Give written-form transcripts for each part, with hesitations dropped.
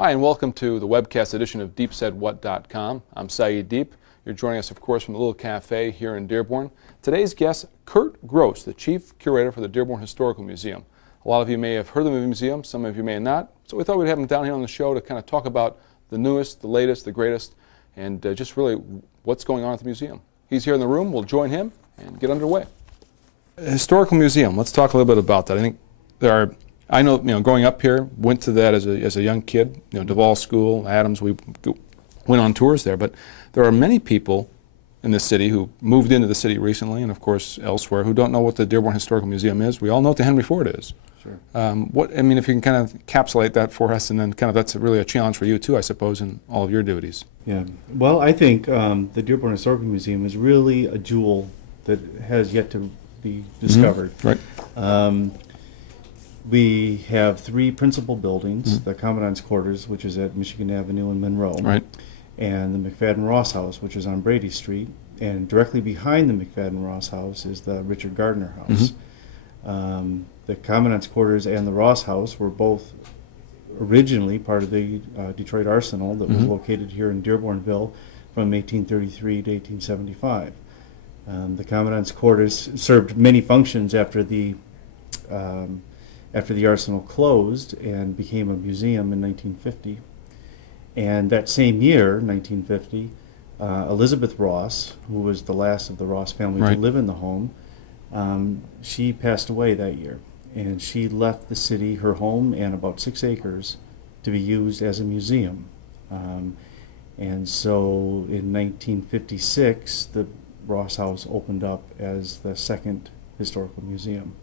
Hi, and welcome to the webcast edition of DeepSaidWhat.com. I'm Saeed Deep. You're joining us, of course, from the Little Cafe here in Dearborn. Today's guest, Kurt Gross, the Chief Curator for the Dearborn Historical Museum. A lot of you may have heard of the museum, some of you may not, so we thought we'd have him down here on the show to kind of talk about the newest, the latest, the greatest, and just really what's going on at the museum. He's here in the room. We'll join him and get underway. Historical Museum, let's talk a little bit about that. I think there are, I know, growing up here, went to that as a young kid, Duval School, Adams, we went on tours there, but there are many people in the city who moved into the city recently, and of course elsewhere, who don't know what the Dearborn Historical Museum is. We all know what the Henry Ford is. Sure. If you can kind of encapsulate that for us, and then kind of that's really a challenge for you too, I suppose, in all of your duties. Yeah. Well, I think the Dearborn Historical Museum is really a jewel that has yet to be discovered. Mm-hmm. Right. We have three principal buildings: the Commandant's Quarters, which is at Michigan Avenue in Monroe, right, and the McFadden Ross House, which is on Brady Street, and directly behind the McFadden Ross House is the Richard Gardner House. Mm-hmm. The Commandant's Quarters and the Ross House were both originally part of the Detroit Arsenal that was located here in Dearbornville from 1833 to 1875. The Commandant's Quarters served many functions after the Arsenal closed and became a museum in 1950. And that same year, 1950, Elizabeth Ross, who was the last of the Ross family to live in the home, she passed away that year. And she left the city, her home, and about 6 acres to be used as a museum. And so in 1956, the Ross House opened up as the second historical museum.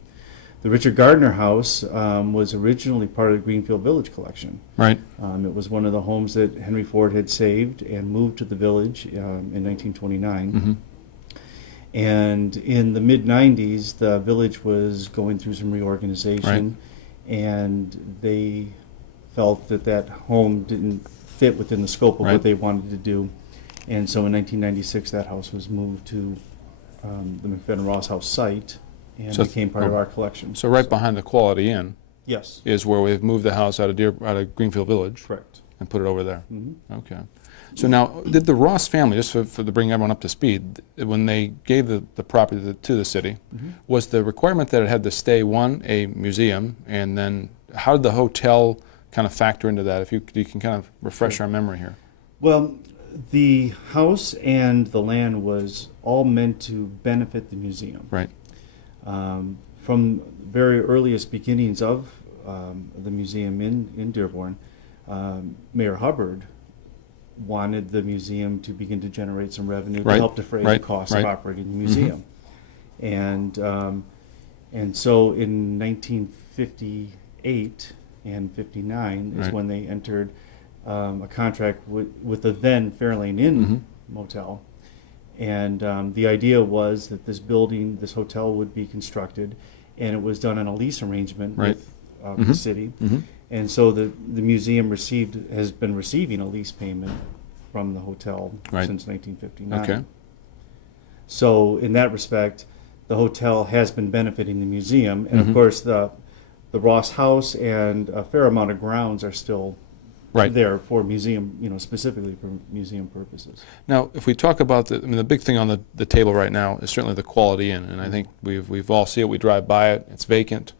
The Richard Gardner House was originally part of the Greenfield Village collection. Right. It was one of the homes that Henry Ford had saved and moved to the village in 1929. Mm-hmm. And in the mid-90s, the village was going through some reorganization, and they felt that that home didn't fit within the scope of what they wanted to do. And so in 1996, that house was moved to the McFadden Ross House site and became part of our collection. So right behind the Quality Inn, yes, is where we've moved the house out of Greenfield Village. Correct. And put it over there. Mm-hmm. Okay. So now, did the Ross family, just to bring everyone up to speed, when they gave the property to the city, was the requirement that it had to stay, one, a museum, and then how did the hotel kind of factor into that? If you can kind of refresh our memory here. Well, the house and the land was all meant to benefit the museum. Right. From very earliest beginnings of the museum in Dearborn, Mayor Hubbard wanted the museum to begin to generate some revenue to help defray the cost of operating the museum. And so in 1958 and 59 is when they entered a contract with the then Fairlane Inn Motel. And the idea was that this hotel would be constructed, and it was done on a lease arrangement with the city. And so the museum has been receiving a lease payment from the hotel since 1959. Okay. So in that respect, the hotel has been benefiting the museum, and of course the Ross House and a fair amount of grounds are still there for museum, specifically for museum purposes. Now, if we talk about the big thing on the table right now is certainly the Quality Inn, and I think we've all seen it. We drive by it. It's vacant.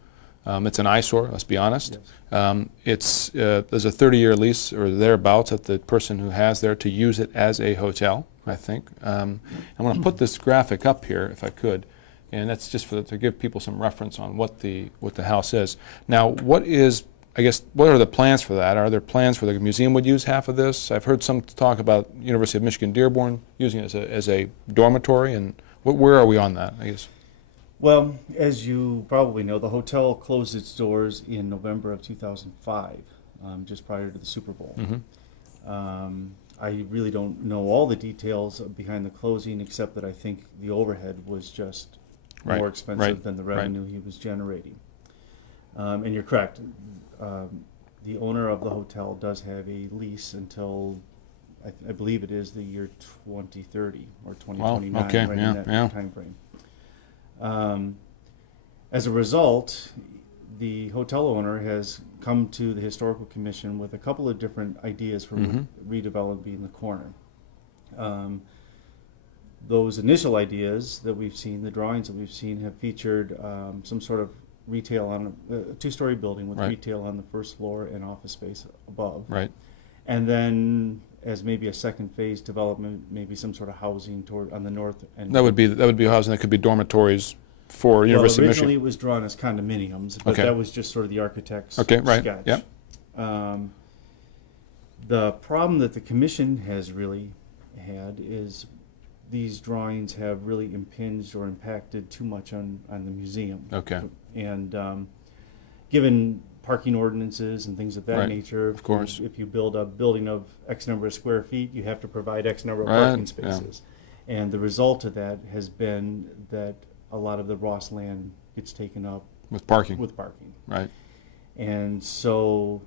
It's an eyesore. Let's be honest. Yes. There's a 30-year lease or thereabouts at the person who has there to use it as a hotel, I think. I'm going to put this graphic up here, if I could, and that's just to give people some reference on what the house is. Now, what are the plans for that? Are there plans where the museum would use half of this? I've heard some talk about University of Michigan Dearborn using it as a dormitory, and where are we on that, I guess? Well, as you probably know, the hotel closed its doors in November of 2005, just prior to the Super Bowl. I really don't know all the details behind the closing, except that I think the overhead was just more expensive than the revenue he was generating. And you're correct. The owner of the hotel does have a lease until, I believe it is the year 2030 or 2029, in that time frame. As a result, the hotel owner has come to the Historical Commission with a couple of different ideas for redeveloping the corner. Those initial ideas that we've seen, the drawings that we've seen, have featured some sort of retail on a two-story building with retail on the first floor and office space above. Right. And then, as maybe a second phase development, maybe some sort of housing toward on the north end. That would be housing. That could be dormitories for University of Michigan. Originally it was drawn as condominiums, but that was just sort of the architect's right. sketch. Yep. The problem that the commission has really had is these drawings have really impinged or impacted too much on the museum. Okay. And given parking ordinances and things of that nature, of course, if you build a building of X number of square feet, you have to provide X number of parking spaces. Yeah. And the result of that has been that a lot of the Ross land gets taken up with parking. Right. And so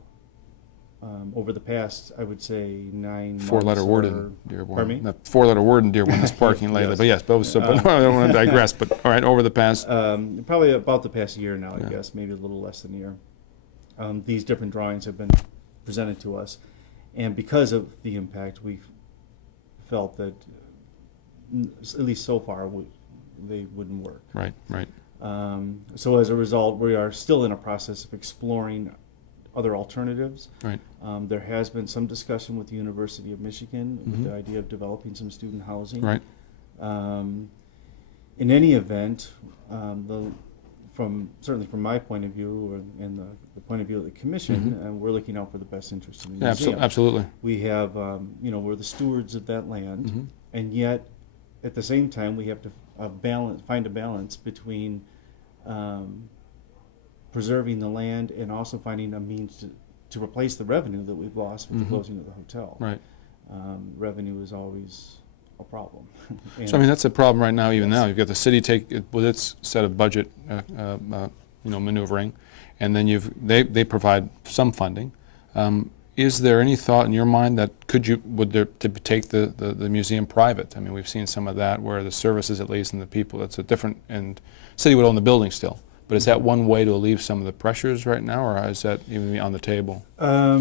over the past, I would say 9 months. Four-letter word in Dearborn. Pardon me? That four-letter word in Dearborn is parking lately. Yes. But yes, but I don't want to digress. But all right, over the past. Probably about the past year now, I guess, maybe a little less than a year. These different drawings have been presented to us. And because of the impact, we felt that, at least so far, they wouldn't work. Right, right. So as a result, we are still in a process of exploring other alternatives. Right. There has been some discussion with the University of Michigan with the idea of developing some student housing. Right. In any event, certainly from my point of view and the point of view of the commission, we're looking out for the best interest of the museum. Absolutely. We have, we're the stewards of that land, and yet at the same time we have to find a balance between preserving the land and also finding a means to replace the revenue that we've lost with the closing of the hotel. Right. Revenue is always a problem. So I mean that's a problem right now. Even now, you've got the city with its set of budget, maneuvering, and then they provide some funding. Is there any thought in your mind that to take the museum private? I mean, we've seen some of that where the services, at least, and the people. That's a different. And city would own the building still. But is that one way to alleviate some of the pressures right now, or is that even on the table? I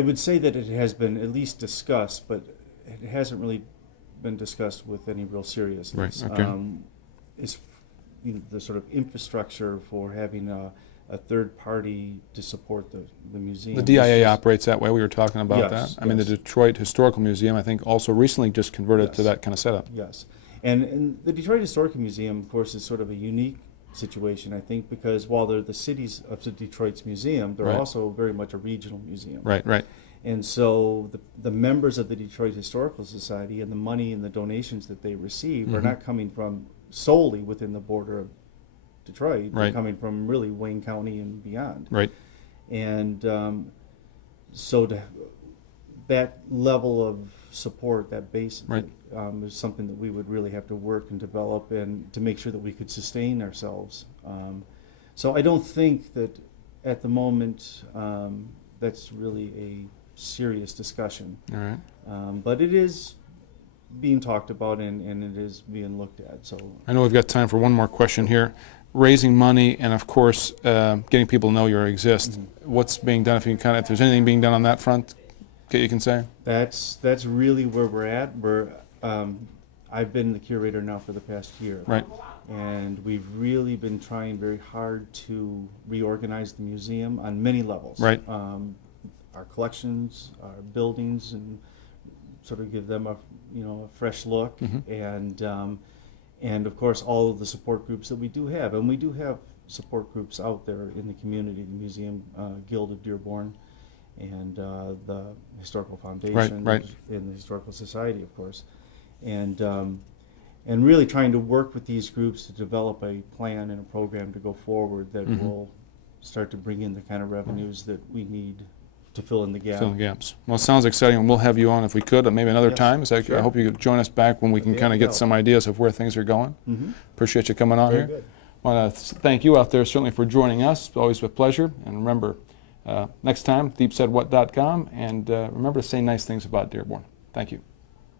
would say that it has been at least discussed, but it hasn't really been discussed with any real seriousness. Right. Okay. Is the sort of infrastructure for having a third party to support the museum. The DIA operates that way. We were talking about that. I mean, the Yes. Detroit Historical Museum, I think, also recently just converted to that kind of setup. Yes. And the Detroit Historical Museum, of course, is sort of a unique situation, I think, because while they're the cities of the Detroit's museum, they're also very much a regional museum. Right, right. And so the members of the Detroit Historical Society and the money and the donations that they receive are not coming from solely within the border of Detroit. They're coming from really Wayne County and beyond. Right. And so that level of support, that base, is something that we would really have to work and develop and to make sure that we could sustain ourselves. So I don't think that at the moment that's really a serious discussion. All right. But it is being talked about and it is being looked at. So I know we've got time for one more question here. Raising money and, of course, getting people to know you exist. What's being done? If there's anything being done on that front, you can say. That's really where we're at. I've been the curator now for the past year. Right. And we've really been trying very hard to reorganize the museum on many levels. Right. Our collections, our buildings, and sort of give them a fresh look, and of course all of the support groups that we do have, and we do have support groups out there in the community, the Museum Guild of Dearborn, and the Historical Foundation, and the Historical Society, of course, and really trying to work with these groups to develop a plan and a program to go forward that will start to bring in the kind of revenues that we need to fill in the gap. Fill in the gaps. Well, it sounds exciting, and we'll have you on if we could, maybe another time. Sure. I hope you could join us back when we can kind of get some ideas of where things are going. Appreciate you coming on here. Good. I want to thank you out there certainly for joining us. Always with pleasure. And remember, next time, deepsaidwhat.com, and remember to say nice things about Dearborn. Thank you.